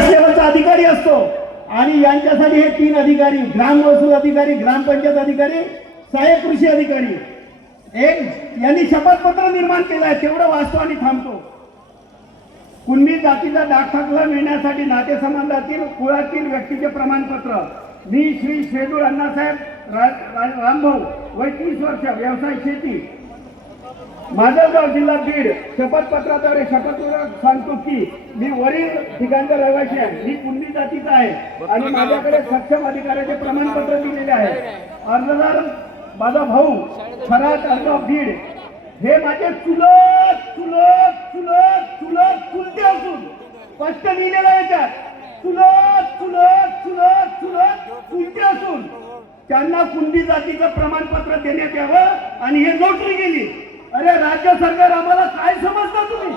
लेवलचा अधिकारी असतो आणि यांच्यासाठी हे 3 अधिकारी, ग्राम महसूल अधिकारी, ग्रामपंचायत अधिकारी, सहाय्यक कृषी अधिकारी, एक यांनी शपथपत्र निर्माण केलं आहे. तेवढं वाचतो आणि थांबतो. कुणबी जातीचा दाखला मिळण्यासाठी नातेसंबंधातील कुळातील व्यक्तीचे प्रमाणपत्र. मी श्री शेडूळ अण्णासाहेब रामभाऊ, वय 30 वर्ष, व्यवसाय शेती, माजलगाव, जिल्हा बीड. शपथपत्राद्वारे शपथपूर्वक सांगतो की मी वरील ठिकाणचा रहिवासी आहे. मी कुणबी जातीचा आहे आणि माझ्याकडे सक्षम अधिकाऱ्याचे प्रमाणपत्र दिलेले आहे. अर्जदार माझा भाऊ खरात अर्ज बीड. हे माझे चुलत चुलत चुलत चुलत चुलते असून स्पष्ट लिहिलेलं याच्यात चुलत चुलत चुलत चुलत चुलते असून त्यांना कुणबी जातीचं प्रमाणपत्र देण्यात यावं आणि हे नोटरी गेली. अरे राज्य सरकार, आम्हाला काय समजता तुम्ही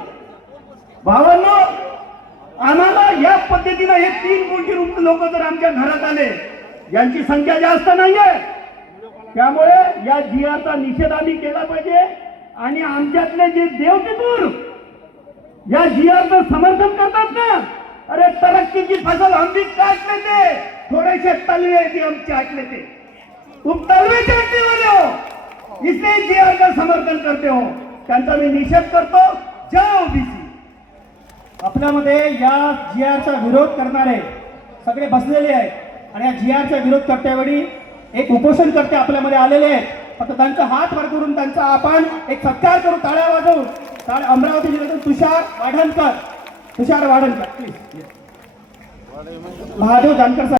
भावांनो? आम्हाला या पद्धतीनं हे 3 कोटी लोक जर आमच्या घरात आले, यांची संख्या जास्त नाहीये, त्यामुळे या जीआरचा निषेध आम्ही केला पाहिजे. आणि आमच्यातले जे देवपितूर या जीआरचं समर्थन करतात ना, अरे तरक्की की फसल हम भी काट लेते, थोडेसे तलवे भी हम चाट लेते. तुम तलवे चाटने वाले हो, इसलिए जीआर का समर्थन करते हो. त्यांचा मी निषेध करतो. जय ओबीसी. आपल्यामध्ये या जीआरचा विरोध करणारे सगळे बसलेले आहेत आणि या जीआरचा विरोध करतेवेळी एक उपोषण करते आपल्यामध्ये आलेले आहेत. फक्त त्यांचा हात वर करून त्यांचा आपण एक सत्कार करू, टाळ्या वाजवून. अमरावती जिल्ह्यातून तुषार वाढणकर प्लीज. महादेव जानकर साहेब.